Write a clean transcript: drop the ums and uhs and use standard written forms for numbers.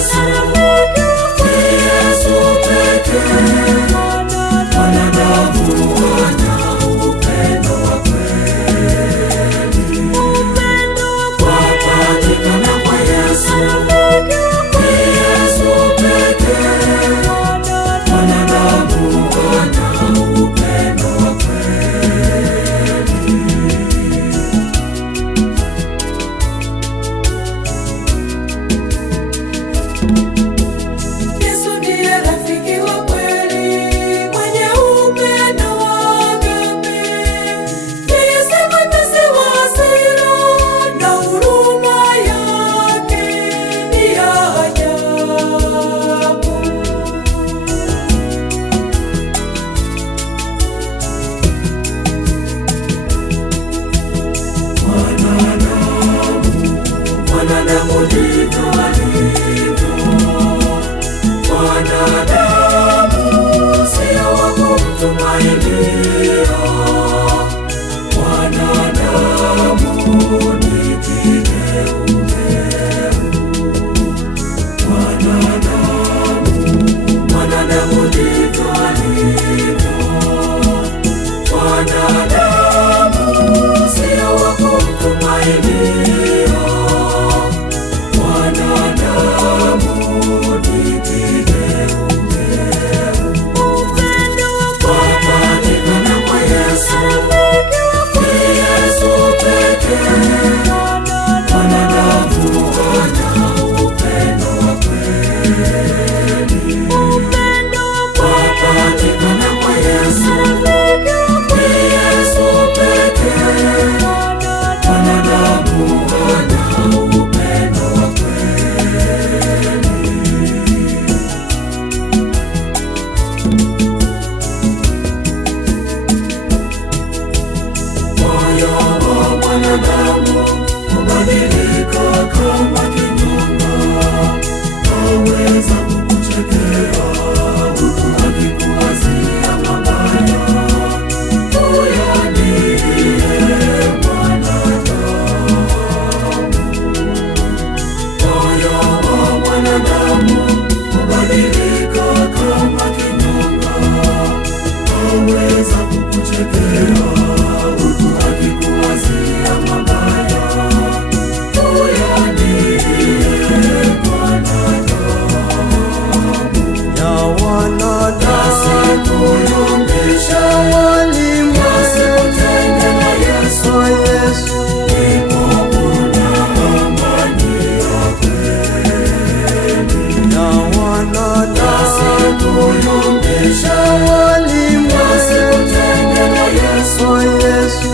Yesu, ni Yesu pekee. Mwanadamu ana upendo wa kweli, wapatikana kwa Yesu, ni Yesu pekee. Mwanadamu ana upendo wa kweli. Yesu ndiye rafiki wa kweli, mwenye upendo wa agape. Yeye si mwepesi wa hasira, na huruma yake ni ya ajabu. Mwanadamu ndivyo alivyo. Mwanadamu sio wa kumtumainia. Mwanadamu ni kigeugeu. Mwanadamu ndivyo alivyo. Mwanadamu sio wa kumtumainia. Mwanadamu ni kigeugeu. Wapatikana kwa Yesu, ni Yesu pekee. Mwanadamu ana upendo wa kweli, wapatikana kwa Yesu, ni Yesu pekee. Mwanadamu ana upendo wa kweli. Moyo wa mwanadamu hubadilika kama kinyonga, aweza kukuchekea huku akikuwazia mabaya. Huyo ndiye mwanadamu. Moyo wa mwanadamu hubadilika kama kinyonga, aweza kukuchekea huku akikuwazia mabaya. Huyo ndiye mwanadamu. Ya wanadamu Yasikuyumbisha walimwengu yasikutengana Yesu, kwa Yesu, ndipo kuna amani ya kweli. ya wanadamu Yasikuyumbisha walimwengu yasikutengana Yesu, kwa Yesu,